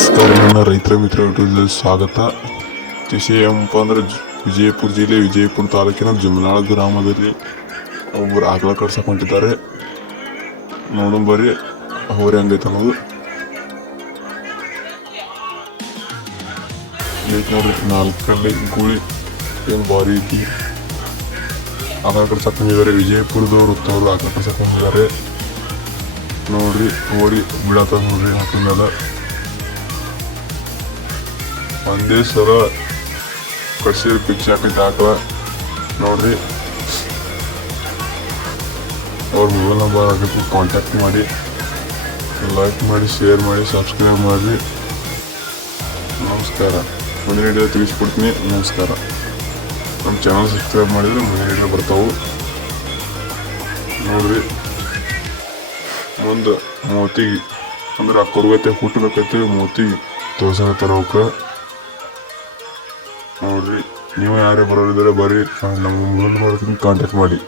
ನಮಸ್ಕಾರ ನನ್ನ ರೈತರ ಮಿತ್ರ ಯೂಟ್ಯೂಬ್ನಲ್ಲಿ ಸ್ವಾಗತ. ವಿಷಯ ಏನಪ್ಪ ಅಂದ್ರೆ ವಿಜಯಪುರ ಜಿಲ್ಲೆ ವಿಜಯಪುರ ತಾಲೂಕಿನ ಜಮನಾಳ ಗ್ರಾಮದಲ್ಲಿ ಒಬ್ಬರು ಆಕಳ ಕಟ್ಸಕ್ಕೆ ಹೊಂಟಿದ್ದಾರೆ. ನೋಡೋಣ ಬರ್ರಿ ಹೋರಿ ಹಂಗೈತೆ ಅನ್ನೋದು. ನೋಡ್ರಿ 4 ಗುಳಿ ಏನು ಭಾರಿ ಐತಿ. ಆಕಳ ಕಟ್ಸಕ್ಕೆ ಹೊಂದಿದ್ದಾರೆ. ವಿಜಯಪುರದವ್ರು ಆಕಳ ಕಟ್ಸಕ್ಕೆ ಹೊಂದಿದ್ದಾರೆ. ನೋಡ್ರಿ ಹೋರಿ ಬಿಡತ್ತ ನೋಡ್ರಿ ಆಕಳ ಮೇಲೆ ಒಂದೇ ಸಲ ಕಟ್ಸಿದ್ರೆ ಪಿಕ್ಚ್ ಹಾಕೈತೆ ಆಕಳ. ನೋಡ್ರಿ ಅವ್ರ ಮೊಬೈಲ್ ನಂಬರ್ ಆಗಬೇಕು, ಕಾಂಟ್ಯಾಕ್ಟ್ ಮಾಡಿ, ಲೈಕ್ ಮಾಡಿ, ಶೇರ್ ಮಾಡಿ, ಸಬ್ಸ್ಕ್ರೈಬ್ ಮಾಡಿ. ನಮಸ್ಕಾರ. ಮುಂದಿನ ವಿಡಿಯೋ ತಿಳಿಸ್ಕೊಡ್ತೀನಿ. ನಮಸ್ಕಾರ. ನಮ್ಮ ಚಾನಲ್ ಸಬ್ಸ್ಕ್ರೈಬ್ ಮಾಡಿದರೆ ಮುಂದಿನ ವಿಡಿಯೋ ಬರ್ತಾವೆ. ನೋಡ್ರಿ ಮುಂದೆ ಮೂತಿಗೆ ಅಂದ್ರೆ ಆ ಕೊರಗತ್ತೆ ಹುಟ್ಟಬೇಕೈತೆ, ಮೂತಿಗೆ ತೋರ್ಸಕತ್ತಾರ ಅವಕ್ಕೆ. ನೋಡ್ರಿ ನೀವು ಯಾರೇ ಬರೋರಿದ್ದಾರೆ ಬರ್ರಿ, ನಮ್ಮ ಮುಂದೆ ಬರ್ತೀನಿ, ಕಾಂಟ್ಯಾಕ್ಟ್ ಮಾಡಿ.